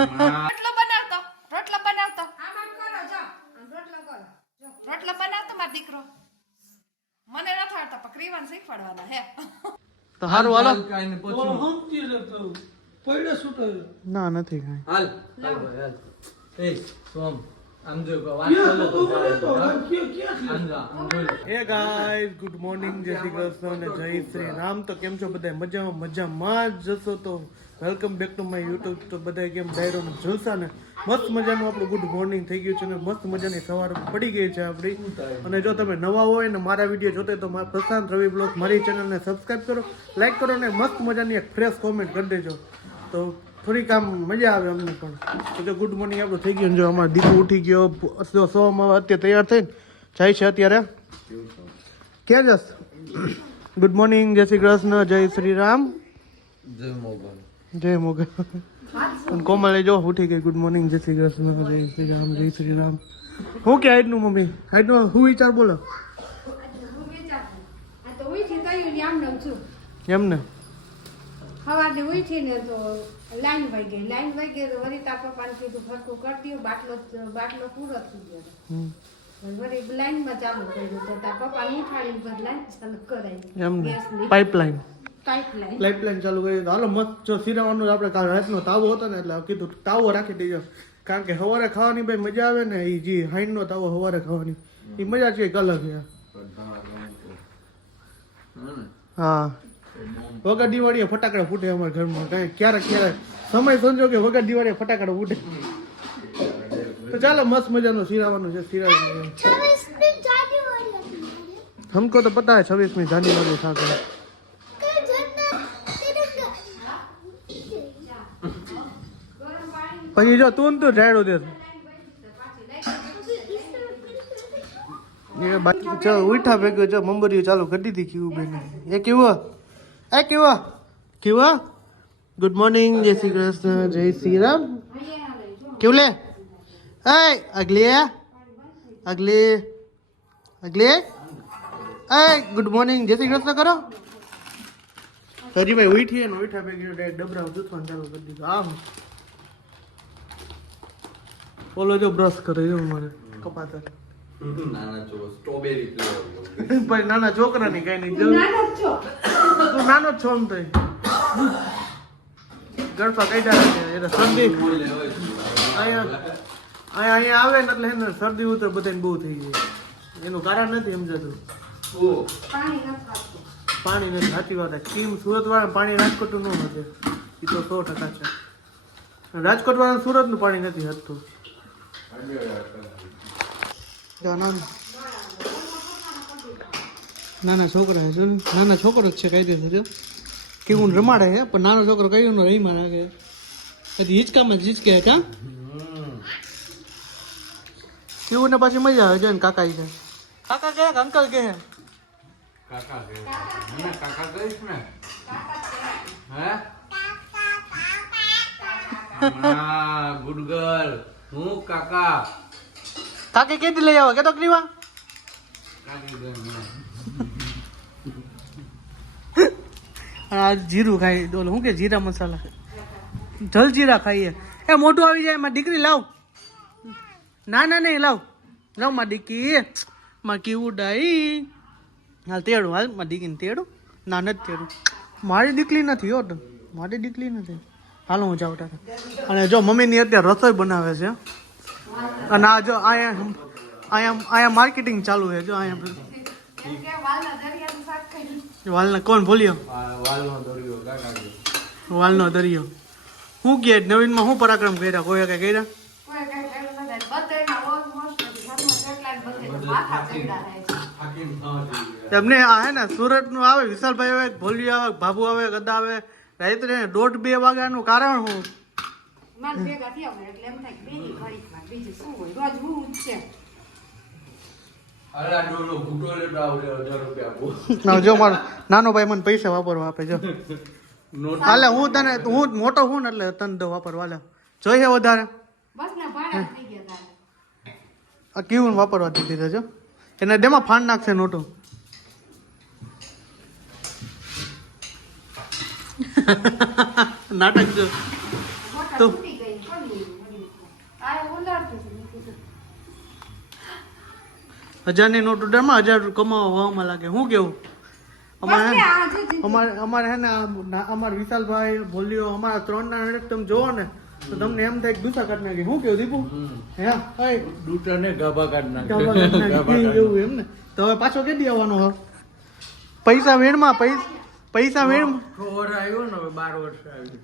રોટલા બનાવતો મારો દીકરો મને ન આવડતા પકડીવાન શીખવાડવાના હે તો હારું હાલો કાઈને પછી પડ્યો છૂટો ના નથી કાઈ હાલ એ સોમ આમ જો વાત કરો હે ગાઈસ ગુડ મોર્નિંગ જય શ્રી કૃષ્ણ અને જય શ્રી રામ. તો કેમ છો બધા? મજામાં જ જશો તો welcome back to my YouTube. તો બધા કેમ ડાયરો ને જલસા ને મસ્ત મજાનું આપણું ગુડ મોર્નિંગ થઈ ગયું છે ને મસ્ત મજાની સવાર પડી ગઈ છે આપણી. અને જો તમે નવા હોય ને મારા વિડીયો જોતા તો મારા પ્રશાંત રવિ બ્લોગ મારી ચેનલને સબસ્ક્રાઈબ કરો, લાઈક કરો ને મસ્ત મજાની એક ફ્રેશ કોમેન્ટ કરી દેજો તો થોડીક આમ મજા આવે અમને પણ. તો જો ગુડ મોર્નિંગ આપણું થઈ ગયું. જો અમારો દીકરો ઉઠી ગયો સોમાં અત્યારે તૈયાર થઈને જાય છે. અત્યારે ક્યાં જશ? ગુડ મોર્નિંગ, જય શ્રી કૃષ્ણ, જય શ્રી રામ, જય મોગલ. જય મોગલ. અને કોમલે જો ઉઠી ગઈ. ગુડ મોર્નિંગ, જય શ્રી કૃષ્ણ, જય શ્રી રામ, જય શ્રી રામ. હું કે હાઈટનું મમ્મી હાઈટનું હું વિચાર બોલો એમને સવારે ઉઠીને તો લાઈન વહી ગઈ તો વળી તાર પપ્પાને કીધું ફરકું કરતી બાટલો પૂરો થઈ ગયો વળી લાઈનમાં ચાલુ કર્યું તો તાર પપ્પાને ઉઠાડીને પછી લાઈન ચાલુ કરાવી એમને પાઇપલાઇન ચાલુ કરી. હાલો મસ્ત જો સિરાવાનું આપણે કાલ રાતનો તાવો હતો ને એટલે કીધું તાવો રાખી દેજો કારણ કે સવારે ખાવાની ભાઈ મજા આવે ને એ જે હાઈનનો તાવો સવારે ખાવાની એ મજા છે એક અલગ છે. હા વગર દિવાળીએ ફટાકડા ફૂટે અમારા ઘરમાં કઈ ક્યારેક સમય સંજોગે વગર દિવાળીએ ફટાકડા ફૂટે. તો ચાલો મસ્ત મજાનું સિરાવાનું છે. સિરાવાનું हमको तो पता है 26वीं जनवरी था कर પછી જો તું તો રાયડો દે એ બાકી જો ઉઠા ભેગો જો મંબરીઓ ચાલુ કરી દીધી ક્યુ બેન એ કેવો ગુડ મોર્નિંગ, જય શ્રી કૃષ્ણ, જય શ્રી રામ. કેવું લે અગલે ગુડ મોર્નિંગ, જય શ્રી કૃષ્ણ કરો. હરીભાઈ ઉઠીએ ને ઉઠા ભેગી ડબરા દૂધવાનું ચાલુ કરી દીધું. આમ બોલો જો બ્રશ કરે જો મારે કપાતા નાના છોકરાની કઈ નહીં તું નાનો જ છો ને તો ગળફા કઈ એટલે શરદી અહીંયા આવે ને એટલે એને શરદી ઉતર બધાને બહુ થઈ ગઈ. એનું કારણ નથી સમજાતું. પાણી નથી. સાચી વાત. સ્કીમ સુરત વાળા પાણી રાજકોટ નું નથી એ તો 100% છે. રાજકોટ વાળા સુરત નું પાણી નથી હતું. નાના છોકરા છે નાના છોકરો જ છે કઈ દે જો કેવું રમાડે છે પણ નાનો છોકરો કયું નો રહીમાં નાખે કદી હિંચકામાં હિંચકે કા કેવું ને પાછી મજા આવે છે ને કાકા છે કાકા કે અંકલ કે કાકા કે મને કાકા કહીશ ને હે હા ગુડ ગર્લ હું કાકા કાકે કેદી લઈ આવો કે તો ક્રીવા કાકી બેન આ જીરું ખાઈ દોલ હું કે જીરા મસાલા જલ જીરા ખાઈએ. એ મોટું આવી જાય મારી દીકરી લાવ ના નહીં લાવ મારી દીકરી માં કેવું ડાઈ હાલ તેડું હાલ મારી દીકરીને તેડું ના નથી તેડું મારી દીકરી નથી હો મારી દીકરી નથી. હાલો હું જાઉં ટાટા. અને જો મમ્મીની અત્યારે રસોઈ બનાવે છે અને આ જો અહીંયા માર્કેટિંગ ચાલુ છે. જો અહીંયા વાલના કોણ બોલ્યો વાલનો દરિયો હું કે નવીનમાં હું પરાક્રમ કર્યા કોઈ કઈ કર્યા એમને આ હે ને સુરત નું આવે વિશાલભાઈ આવે ભોલિયો આવે બાબુ આવે ગદા આવે રાત્રે 1:30-2 વાગ્યાનું કારણ હું જો મારો નાનો ભાઈ મને પૈસા વાપરવા આપે જો હાલે હું મોટો હું ને એટલે તને દો વાપરવા લે જોઈએ વધારે આ કેવું વાપરવા દીધી રહેજો એને દેમાં ફાંડ નાખશે નોટો નાટક જો તો 1000ની નોટ ઉડાડમાં 1000 કમાવા વાવમાં લાગે. શું કેવું? અમારે હે ને અમારા વિશાલભાઈ ભોલિયો અમારા 3 ના હેડ તમે જોવો ને તો તમને એમ થાય કે દુસા કાઢ નાખી. શું કેવું દીપુ? હે હે દૂટાને ગાભા કાઢ નાખે. એવું એમ ને. તો હવે પાછો કેદી આવવાનો હો? પૈસા વેણમાં પૈસા વેણમાં 6 વર્ષ આવ્યો ને હવે 12 વર્ષ આવ્યું.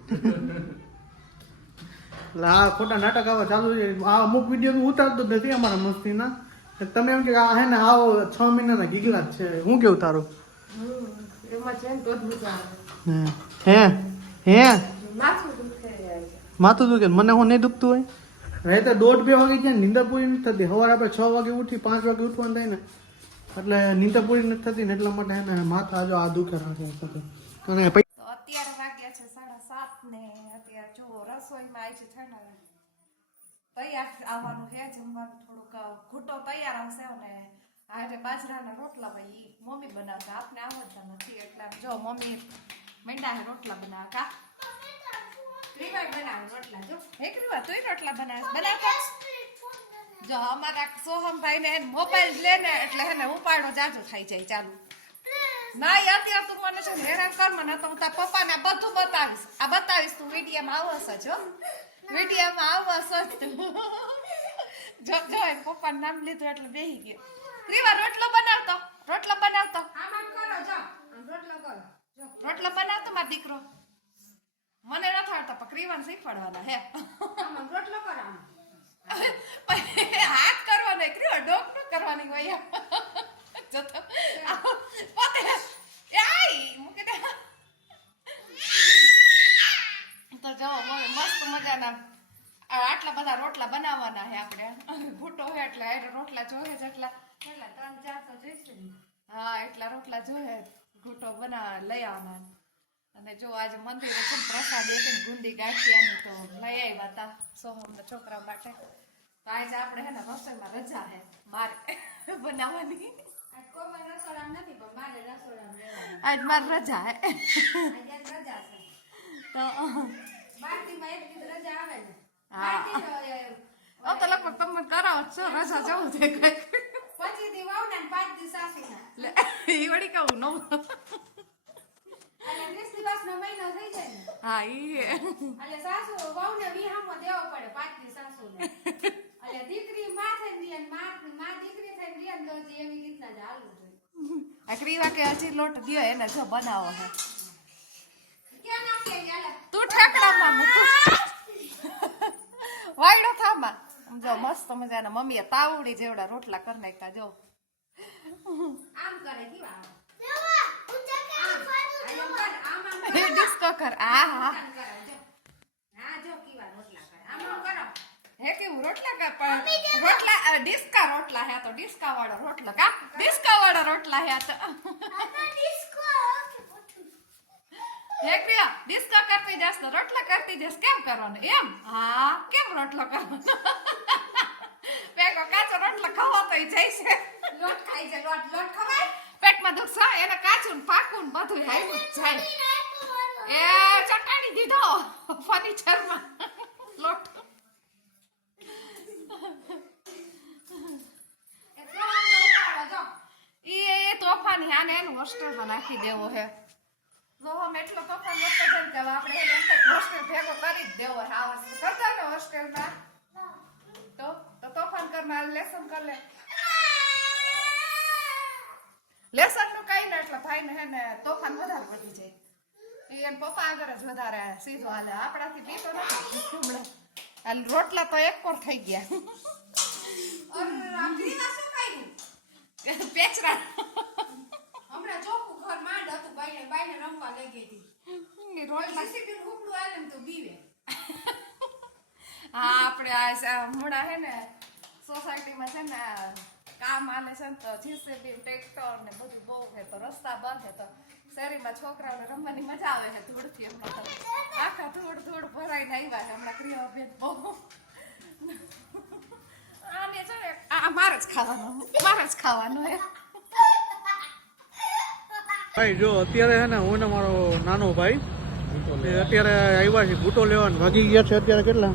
આ ખોટા નાટક આવા ચાલુ છે. આ અમુક વિડીયો ઉતારતો જ નથી અમારા મસ્તીના. તમે એમ કે આ હે ને આવો 6 મહિનાના ગીગલા જ છે. શું કેવું તારું? એમાં છે ને તો જ મજા આવે. હે હે માથું દુખે યાર. માથું દુખે મને હું નહીં દુખતું હોય. રાતે 1:30-2 વાગે છે નીંદર પૂરી નથી થતી. સવારે આપણે 6 વાગે ઉઠી 5 વાગે ઉઠવાનું થાય ને એટલે નીંદર પૂરી નથી થતી ને એટલા માટે એને માથા જો આ દુખે રાખે અને તો અત્યારે વાગ્યા છે 7:30 ને અત્યારે જો રસોઈમાં આવી છે ને તૈયાર આવવાનું છે જમવાનું થોડુંક ઘૂંટો તૈયાર આવશે અને આજે બાજરાના રોટલા ભાઈ ઈ મમ્મી બનાવતા આપને આવડતા નથી એટલે જો મમ્મી મેંડા રોટલા બનાવતા ક્રીવાય બનાવે રોટલા જો હે ક્રીવા તુંય રોટલા બનાવતા જો અમારા સોહમભાઈ ને મોબાઈલ લે ને એટલે હે ને ઉપાડો જાજો થઈ જાય ચાલુ ના અત્યારે તું મને છે હેરાન કર મને તો હું તાર પપ્પાને બધું બતાવીશ આ બતાવીશ તું વિડીયોમાં આવશ જ હો વિડીયોમાં આવશ જ જો જો એ પપ્પાનું નામ લીધું એટલે બેહી ગયો ક્રીવા રોટલો બનાવતો આમાં કરો જો રોટલો કરો જો રોટલો બનાવતો મારો દીકરો મને નથી આવડતા પણ ક્રીવાને શીખવાડવાના હે આમાં રોટલો કરો આમાં. હાથ કરવાનો ક્રીવા ડોક ન કરવાની હોય જો તો પોતે એ આઈ મૂકી દે તો જો મસ્ત મજાના આટલા બધા રોટલા બનાવવાના છે આપણે ઘૂંટો હોય એટલે રોટલા જોઈએ જ એટલા 3-4 તો જોઈશે ને હા એટલા રોટલા જોઈએ ઘૂંટો લઈ આવવાના અને જો આજે મંદિરે છે પ્રસાદ એક ગુંદી ગાંઠિયાની તો લઈ આવ્યા હતા સોહમના છોકરા માટે તો આજે આપણે હે ને રસોઈમાં રજા છે મારે બનાવવાની આ કોમલ રસોડામાં નથી પણ મારે રસોડામાં રહેવાનું. આજ મારી રજા હે આજે રજા છે તો બાકીમાં એક દિવસ રજા આવે ને હા તો લગભગ તમે કરાવો છો રજા જવું છે કઈક પછી દી વાવના ને 5 દી સાસુના એ વળી કહું નો એટલે 20 દિવસનો મહિનો થઈ જાય ને હા ઈ એટલે સાસુ વહુને વિહામો દેવો પડે 5 દી સાસુને એટલે દીકરી માં થઈને દી અને માં દીકરી થઈને દી અને તો હજી એવી રીતના જ હાલવું જોઈએ. આ ક્રીવા કે હજી લોટ દ્યો એને જો બનાવો હે ક્યાં નાખી એટલે તું ઠેકડામાં મૂક વાયડો થામાં જો મસ્ત મજાના મમ્મીએ તાવડી જેવડા રોટલા કરી નાખ્યા જો આમ કરે કેવા ડિસ્કો કર આ હા હા જો કેવા રોટલા કરે આમ કરો હે કેવું રોટલા કર પણ રોટલા ડિસ્કા રોટલા હે તો ડિસ્કા વાળો રોટલો કા ડિસ્કા વાળો રોટલા હે તો હે ક્રિયા ડિસ્કા કરતી જસ તો રોટલા કરતી જસ કેમ કરવાનું એમ હા કેમ રોટલો કરવાનો પેકો કાચો રોટલો ખાવો તો જાય છે લોટ ખાઈ જાય લોટ ખવાય પેટમાં દુખશે એને કાચું ને પાકું ને બધું હાઈવું જ જાય એ ચટાડી દીધો ફર્નિચરમાં લોટ એ તોફાની આને એનું હોસ્ટેલમાં નાખી દેવો હે જો હમ એટલો તોફાન વધતો જાય કે આપણે એમ હોસ્ટેલ ભેગો કરી જ દેવો હે આ વસ્તુ કરતા ને હોસ્ટેલમાં તો તોફાન કરના લેસન કર લે લેસન નું કઈ ને એટલે ભાઈ ને હે ને તોફાન વધારે વધી જાય એને પપ્પા આગળ જ વધારે સીધો હાલે આપણાથી પીતો નથી રોટલા તો એક પર થઈ ગયા પેચરા હમણાં ચોખ્ખું ઘર માંડ હતું બાઈને રમવા લઈ ગઈ હતી રોટલા સીસીટીવી ઉપડું આવે ને તો બીવે હા આપણે આ મોડા હે ને સોસાયટીમાં છે ને કામ આલે છે ને તો જીસીબી ટ્રેક્ટર ને બધું બહુ છે તો રસ્તા બંધ છે તો શેરીમાં છોકરાઓને રમવાની મજા આવે છે ધૂળથી હમણાં તો આખા ધૂળ ભરાઈને આવ્યા છે હમણાં ક્રિયા બેન બહુ આને છે ને આ મારે જ ખાવાનું હે ભાઈ જો અત્યારે છે ને હું ને મારો નાનો ભાઈ અત્યારે આવ્યા છે બૂટો લેવાનું ભાગી ગયા છે અત્યારે કેટલા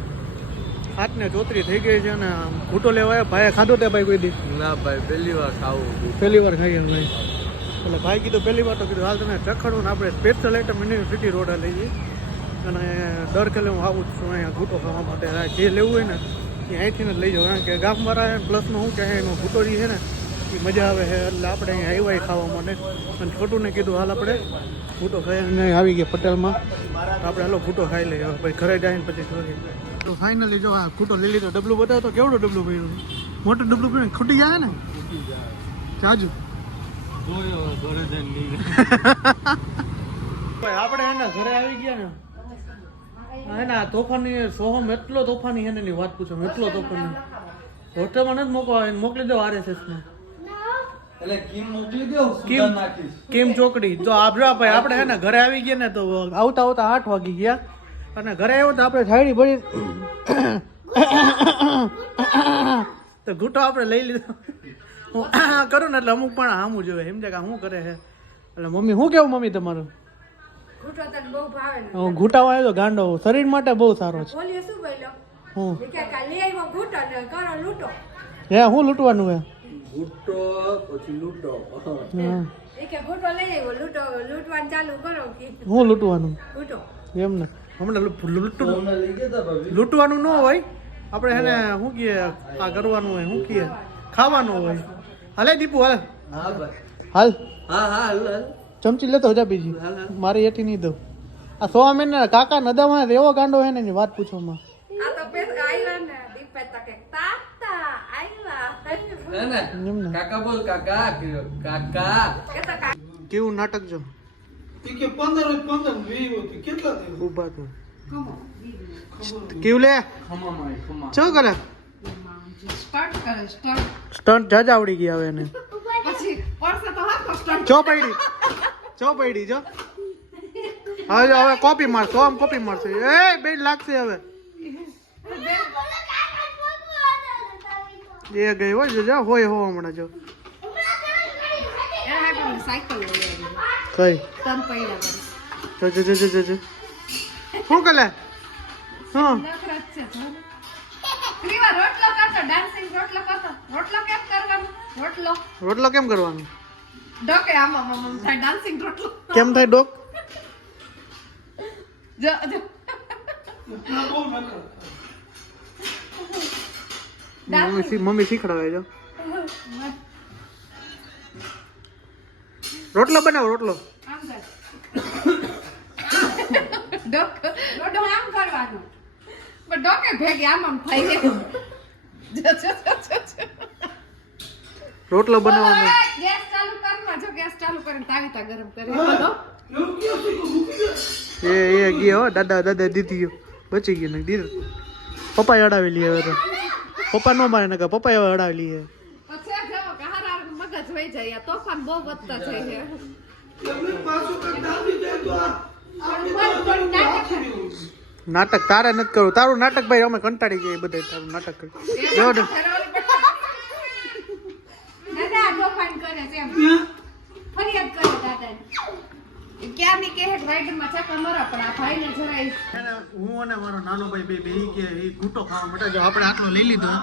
8:34 થઈ ગઈ છે અને ઘૂંટો લેવા આવ્યા. ભાઈએ ખાધો તે ભાઈ કોઈ દી? ના ભાઈ પહેલી વાર ખાવું. પહેલી વાર ખાઈએ ભાઈ. એટલે ભાઈ કીધું પહેલી વાર તો કીધું હાલ તને ચખડું ને આપણે સ્પેશિયલ આઈટમ યુનિવર્સિટી રોડે લઈ જઈએ. અને દર ખેલે હું આવું જ છું અહીંયા ઘૂંટો ખાવા માટે. જે લેવું હોય ને એ અહીંથી જ લઈ જાઉં, કારણ કે ગામવાળા પ્લસમાં શું કે એનો ઘૂંટોરી છે ને એ મજા આવે છે. એટલે આપણે અહીંયા આવ્યા ખાવા માટે. અને છોટુંને કીધું હાલ આપણે ઘૂંટો ખાઈ અને આવી ગયા પટેલમાં. તો આપણે હાલો ઘૂંટો ખાઈ લઈએ. પછી ઘરે જઈને પછી જોઈએ. તો ફાઇનલી જો આ ઘૂંટો લઈ લીધો. ડબલું બતાવો તો કેવડું ડબલું ભર્યું? મોટું ડબલું ભર્યું ખૂટી જાય ને ચાજુ. આપણે એના ઘરે આવી ગયા ને એના તોફાની સોહમ એટલો તોફાની છે ને એની વાત પૂછો. એટલો તોફાની હોસ્ટેલમાં નથી મોકવા, મોકલી દો RSS માં. એટલે કિમ મોકલી દો, કિમ કિમ ચોકડી. તો ભાઈ આપણે હે ને ઘરે આવી ગયા ને તો આવતા 8 વાગી ગયા. અને ઘરે આવ્યો તો આપણે થાળી ભરી તો ઘૂંટો આપણે લઈ લીધો. હું કરું ને એટલે અમુક પણ આમું જોવે સમજે કે શું કરે છે. એટલે મમ્મી શું કેવું મમ્મી તમારું? ઘૂંટો તને બહુ ભાવે ને. ઘૂંટાવા આવ્યો તો ગાંડો શરીર માટે બહુ સારો છે. બોલીએ શું બોલ્યો? હું કે લઈ આવ્યો ઘૂંટો ને કરો લૂંટો. હે શું લૂંટવાનું હે? ઘૂંટો પછી લૂંટો. હા. એ કે ઘૂંટો લઈ આવ્યો લૂંટવાનું ચાલુ કરો કે શું લૂંટવાનું? ઘૂંટો. એમ ને હમણાં તમને લઈ ગયા તા ભાભી? લૂંટવાનું ન હોય, આપણે એને શું કહીએ આ કરવાનું હોય, શું કહીએ ખાવાનું હોય. હાલે દીપુ હાલ હા ભાઈ. હાલ હા હા હાલ હાલ. ચમચી લેતો જા બીજી. મારી એઠી નહીં દઉં. આ સોવામીન કાકા નદામાં એવો ગાંડો હે ને એની વાત પૂછોમાં. આ તો પેસ આવ્યા ને દીપે તકે તાતા આવ્યા. ને એમ ને કાકા બોલ કાકા કાકા. કેતા કા કેવું નાટક જો. કે 15 કેટલા થયું? ઉભા તો કમો કેવું લે ખમા માય ખમા. શું કરે? સ્ટાર્ટ કરે સ્ટાર્ટ. સ્ટન્ટ જાજા આવડી ગયા હવે એને. પછી પરસે તો હાથ સ્ટાર્ટ. ચો પડી જો. હવે કોપી મારશો, આમ કોપી મારશે. એ બેન લાગશે હવે. એ ગઈ હોય જો હોય હો હમણાં જો. એ હાટો સાયકલ લઈ આવી. કઈ તમ પૈડા કરી. જો શું કરે? હા નફરત છે જો. ક્રીવા રોટલો કરતો ડાન્સિંગ રોટલો કરતો. રોટલો કેમ કરવાનો? રોટલો કેમ કરવાનો? ડોકે આમાં મમ્મ થાય ડાન્સિંગ રોટલો. કેમ થાય ડોક? જો મમ્મી શીખડાવે જો. રોટલો બનાવો રોટલો. આમ કર. ડોક આમ કરવાનો. પણ ડોકે ભેગી આમ થાય છે. રોટલો બનાવવાનો. ગેસ ચાલુ કરમાં જો ગેસ ચાલુ કરીને તાવીતા ગરમ કરી. એ ગયો દાદા દીદી બચી ગયો ને દીર. પપ્પા અડાવી લઈએ હવે તો. પપ્પા નો મારે ને પપ્પા અડાવી લઈએ. પછી જો કહારા મગજ વઈ જાય. તોફાન બહુ વધતા જાય છે. નાટક તારે નથી કરવું. તારું નાટક ભાઈ અમે કંટાળી ગયા બધા. તારું નાટક કરી જો ને. દાદા તોફાન કરે છે એમ. ફરિયાદ કરે દાદા. ક્યાંની કે રાઈડરમાં ચાકા મરા પણ આ ભાઈને જરાય હું અને મારો નાનો ભાઈ બે કે એ ઘૂંટો ખાવા માટે જો આપણે આટલો લઈ લીધો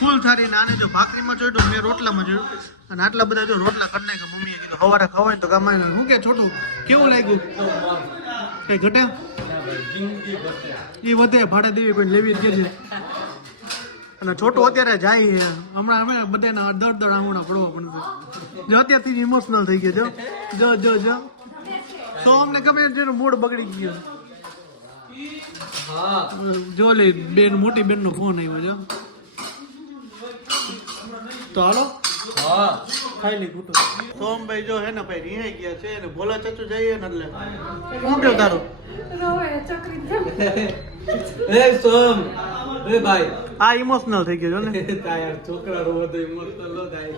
ફૂલ થારી. આને જો ભાખરીમાં જોઈતો મેં રોટલામાં જોયું. અને આટલા બધા જો રોટલા કરી નાખ્યા. મમ્મીએ કીધું સવારે ખવાય તો ગામમાં શું કે છોટું કેવું લાગ્યું? કઈ ઘટે? એ વધે ભાડે દેવી કોઈ લેવી જ કે છે. અને છોટું અત્યારે જાય છે. હમણાં અમે બધાના દર આંગણા પડવા પડશે. જો અત્યારથી ઇમોશનલ થઈ ગયો. જો તો અમને ગમે તેનો મૂડ બગડી ગયો. જો લે બેન મોટી બેન નો ફોન આવ્યો જો. તો હાલો ખાઈ લી ઘૂંટો. સોમભાઈ જો હે ને ભાઈ રિહાઈ ગયા છે ને ભોલા ચાચુ જઈએ ને એટલે શું કેવું તારું? એ સોમ એ ભાઈ આ ઇમોશનલ થઈ ગયો ને. તાર છોકરા રોવો તો ઇમોશનલ નો થાય.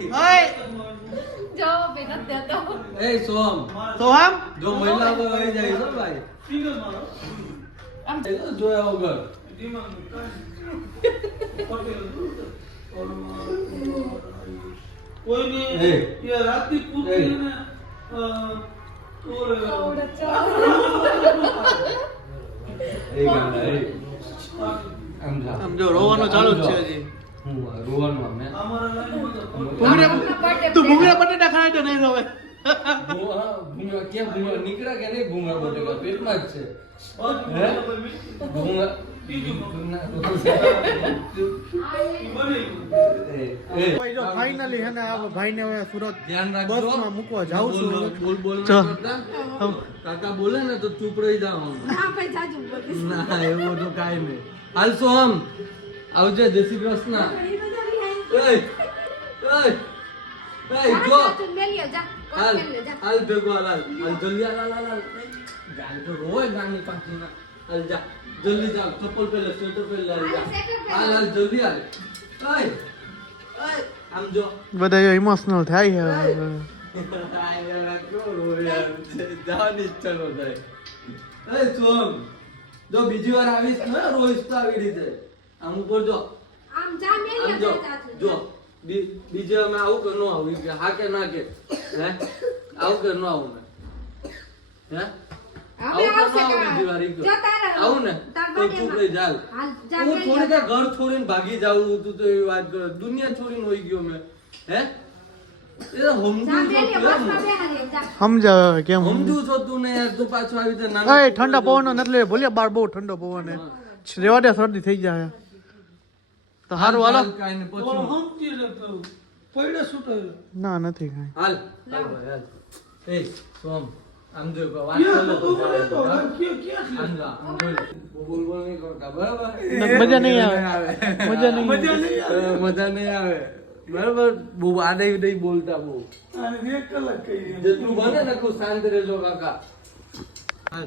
જો બેન દેતો. એ સોમ તો આમ જો મહિલા તો આવી જાય છો ભાઈ. આમ જોયા વગર કોઈને એ. રાતની પૂરી ને એ ગાંડા એ આમ જો રોવાનો ચાલુ જ છે હજી. રોવાનું અમે તું ભૂંગળા બટેટા ખાય તો નહીં રોવે. ભૂંગળા કેમ ભૂંગળા નીકળ્યા કે નહીં ભૂંગળા બટેકા પેટમાં જ છે હે ભૂંગળા ભાઈ જો ફાઇનલી હે ને આ ભાઈને હવે સુરત ધ્યાન રાખજો બસમાં મૂકવા જાઉં છું. બોલ બોલ ચો. ના કરતા કાકા બોલે ને તો ચૂપ રહી જાવ હા ભાઈ જાજુ બોલીશ. ના એવું તો કાઈ નહીં હાલ સોહમ આવજે જય શ્રી કૃષ્ણ એય જો તું મેલ્યો જા હાલ મેલ્યો જા. હાલ ભેગો હાલ હાલ જલ્દી હાલ હાલ હાલ ગાલ તો રોય ગાની પાછી ના હાલ જા જલ્દી જા ચપ્પલ પહેલે સ્વેટર પહેલે હાલ જા હાલ હાલ જલ્દી હાલ આમ જો બધા ઇમોશનલ થાય છે. જો બીજી વાર આવીશ ને રોઈશ તો આવી રીતે આમ ઉપર જો આમ જા આમ મેલ્યો જો જા જાજુ. જો બીજે અમે આવું કે ન આવું કે હા કે ના કે હે આવું કે ન આવું મેં હે હવે આવશે બીજી વાર ઈ જો તારા આવું ને તાર તો ચૂપ બાજુમાં. રહી જાલ હાલ જા હું મેલ્યો. થોડી ઘર છોડીને ભાગી જાઉં તું તો એવી વાત કરે દુનિયા છોડીને હોઈ ગયો મેં હે એ જા સમજુ મેલ્યો છો બસમાં બેહાડી જા. સમજાવે હવે કેમ સમજુ છો તું ને યાર તું પાછો આવી રીતે નાના એ ઠંડા પવન નથી લે ભૂલ્યા બાર બહુ ઠંડો પવન હે. રેવા દે શરદી થઈ જાય તો સારું હાલો. કાઈ ને ઓલો પછી હમતી રહેતો. પૈડા છૂટાયો. ના નથી કાંઈ. હાલ હાલ ભાઈ હાલ એ સોમ આમ જો વાત ક્યાં ચાલે તો તો બોલે તો જાય. ક્યાં છે? આમ જા આમ બોલ બોલ બોલ નહીં કરતા બરાબર મજા નહીં આવે. મજા નહીં મજા નહીં આવે. મજા નહીં આવે બરાબર બહુ આડે નહીં બોલતા બહુ આને 1 કલાક કહી દે. જેટલું બને ને એટલું શાંત રહેજો કાકા હાલ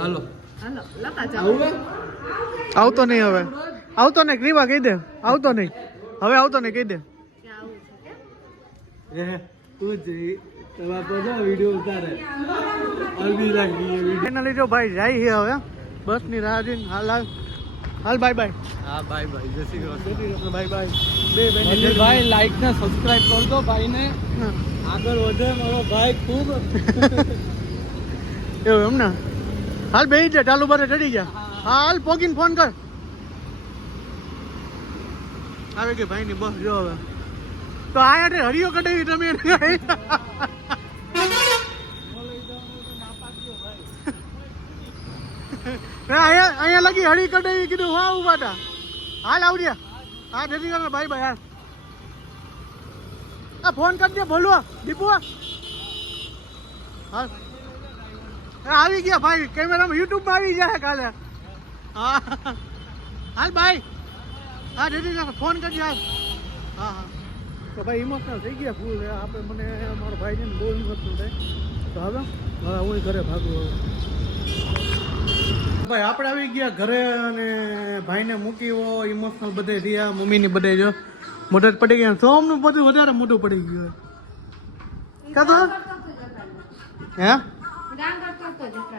હાલો હાલો લતા જા. આવું આવતો નહીં હવે. આવતો નહીં ક્રીવા કહી દે. આવતો નહીં હવે. આવતો નહીં કહી દે. તું જઈ તમારા બધા વિડીયો ઉતારે અલબી લાગી વિડીયો ફાઇનલી જો ભાઈ જાય છે હવે બસ ની રાહ જોઈને. હાલ હાલ હાલ બાય બાય. હા બાય બાય જય શ્રી કૃષ્ણ બાય બાય. બે બેન ભાઈ લાઈક ને સબસ્ક્રાઇબ કરજો ભાઈ ને આગળ વધે મારો ભાઈ ખૂબ એવું એમ ને. હાલ બેસી જા ચાલુ બારે ચડી જા. હા હાલ પોગીને ફોન કર. આવે કે ભાઈ ની બસ જો હવે તો આયા હરિયો કઢાવી તમે એને કાંઈ. અહીંયા લગી હળી કઢાવી કીધું હા ઉભા હતા. હાલ આવડ્યા. હા જતી કાકા બાય બાય. હાલ આ ફોન કરજે બોલવા દીપુ. હાલ આવી ગયા ભાઈ કેમેરામાં યુટ્યુબમાં આવી જાય કાલે. હા હાલ બાય. હા જતી કાકા ફોન કરજે. હાલ હા હા તો ભાઈ ઇમોશનલ થઈ ગયા ફૂલ. આપણે મને મારો ભાઈ છે ને બહુ ઇમોશનલ થાય તો હવે હું ઘરે ભાગું હવે. ભાઈ આપણે આવી ગયા ઘરે અને ભાઈને મૂકી હોય ઇમોશનલ બધે રહ્યા મમ્મીની બધે જો મોઢે જ પડી ગયા. સોમનું બધું વધારે મોટું પડી ગયું કાં તો હે ડાંગર કરતો જતો.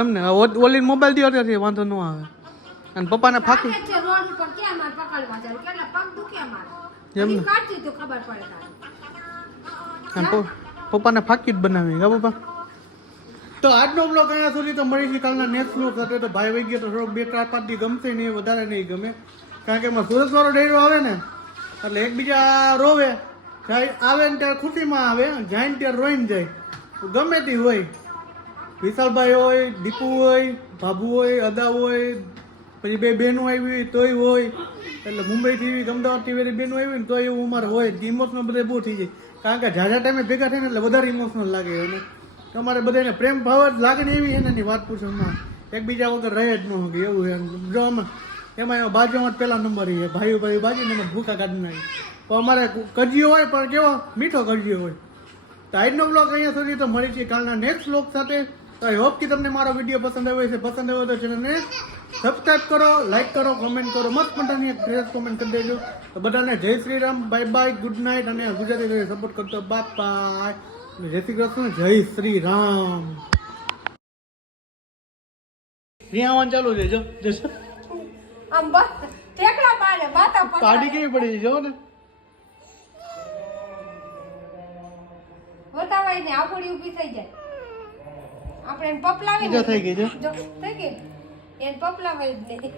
એમ ને ઓલી મોબાઈલ દો ત્યાંથી વાંધો ન આવે. અને પપ્પાને ફાકી આને છે રોડ ઉપર ક્યાં માર પકડવા જાય કેટલા પગ દુખે માર. એમ ને. હજી કાઢતી તો ખબર પડે તારે. અને પપ્પાને ફાકી જ બનાવી કા પપ્પા. તો આજનો બ્લોગ અહીંયા સુધી તો મળી છે. કાલના નેક્સ્ટ બ્લોગ સાથે તો ભાઈ વહી ગયો તો થોડોક 2-4-5 દી ગમશે નહીં વધારે નહીં ગમે કારણ કે એમાં સુરત વાળો ડેરો આવે ને એટલે એકબીજા રોવે જાય આવે ને ત્યારે ખુશીમાં આવે જાય ને ત્યારે રોઈને જાય ગમે તે હોય. વિશાલભાઈ હોય દીપુ હોય ભાભુ હોય અદા હોય પછી 2 બહેનો આવી હોય તોય હોય એટલે મુંબઈથી એવી અમદાવાદથી એવી બહેનો આવી ને તોય એવું અમારે હોય ઇમોશનલ બધે બહુ થઈ જાય કારણ કે ઝાઝા ટાઈમે ભેગા થાય ને એટલે વધારે ઇમોશનલ લાગે અને તમારે બધાને પ્રેમ ભાવ જ લાગણી એવી છે ને એની વાત પૂછવામાં એકબીજા વગર રહે જ ન હોય એવું એમ જો એમાં બાજુમાં જ પહેલા નંબર છે ભાઈઓ ભાઈ બાજુ ને એમાં ભૂખા કાઢી નાખી પણ અમારે કજિયો હોય પણ કેવો મીઠો કજિયો હોય. તો આજનો બ્લોગ અહીંયા સુધી તો મળી છે કાલના નેક્સ્ટ બ્લોગ સાથે. તો આઈ હોપ કે તમને મારો વિડીયો પસંદ આવ્યો છે. પસંદ આવ્યો તો ચેનલને સબસ્ક્રાઈબ કરો, લાઈક કરો, કોમેન્ટ કરો, મસ્ત મજાની એક ફ્રેશ કોમેન્ટ કરી દેજો. તો બધાને જય Shri Ram, bye bye, good night અને ગુજરાતી સપોર્ટ કરતો બાય. જય શ્રી કૃષ્ણ, જય શ્રી રામ. રિયાવાન ચાલુ છે જો આમ બસ ટેકડા મારે બાતા પકડે. કાઢી કેવી પડી છે જો ને. બતાવાય ને આપણી ઊભી થઈ જાય. આપણે એને પપલાવી જો થઈ ગઈ જો. જો થઈ ગઈ એને પપલાવાય જ નહીં.